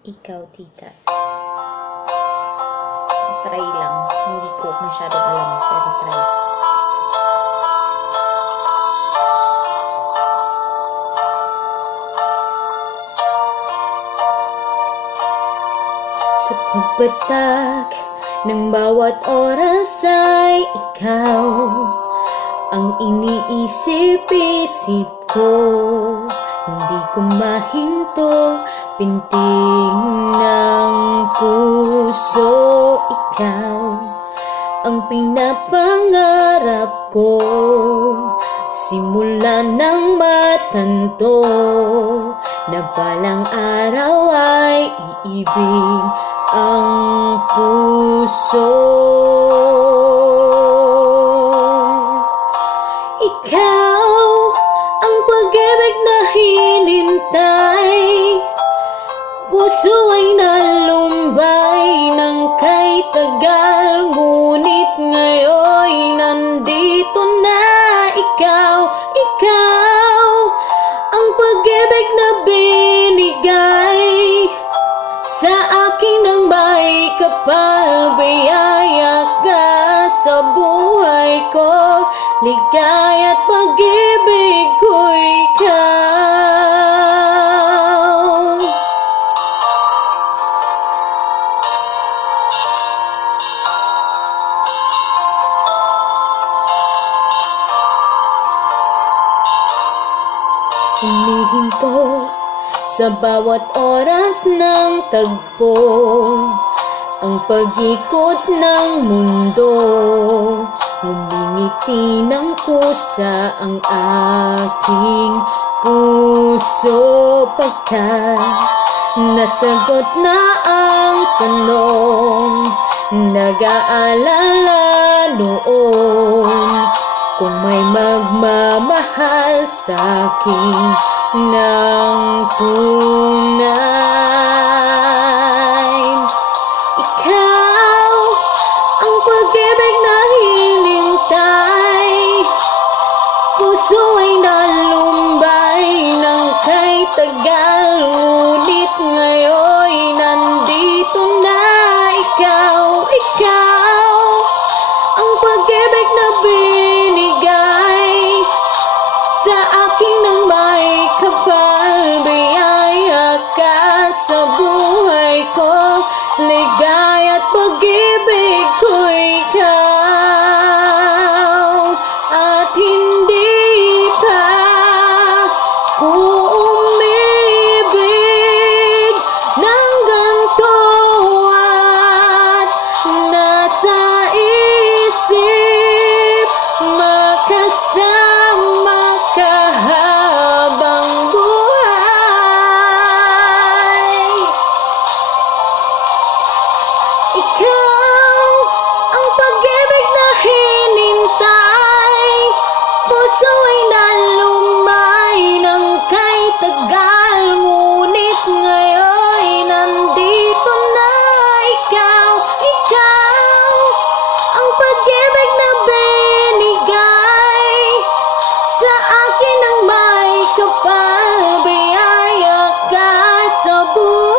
Ikaw, tita. Try lang. Hindi ko masyadong alam, pero try. Sa pagpatak ng bawat oras ay ikaw ang iniisip-isip ko. Hindi ko mahinto, pintig ng puso. Ikaw ang pinapangarap ko, simula ng matanto na balang araw ay iibig ang puso. Ikaw ang pag-ibig na hinintay, puso ay nalumbay ng kay tagal, ngunit ngayon nandito na ikaw. Ikaw ang pag-ibig na binigay sa akin ng may kapal, biyaya ka sa buhay ko, ligaya at pag-ibig ko ikaw. Humihinto sa bawat oras ng tagpo, ang pag-ikot ng mundo, ngumingiti ng kusa ang aking puso, pagkat nasagot na ang tanong, nag-aalala noon kung may magmamahal sa'kin ng tunay. Ikaw ang pag-ibig na hinintay, puso ay nalumbay ng kay tagal, ngunit ngayon nandito na ikaw. Ikaw ang pag-ibig na binigay sa akin ng may kapal, biyaya ka sa buhay ko, ligaya at pag-ibig ko ikaw. At hindi pa ko umibig ng ganito, at nasa isip makasama ka habang buhay. Ikaw ang pag-ibig na hinintay, puso ay nalumay ng kay tagal, ngunit ngayon nandito na ikaw. Ikaw ang pag-ibig na binigay sa akin ng may kapal, biyaya ka sa buhay.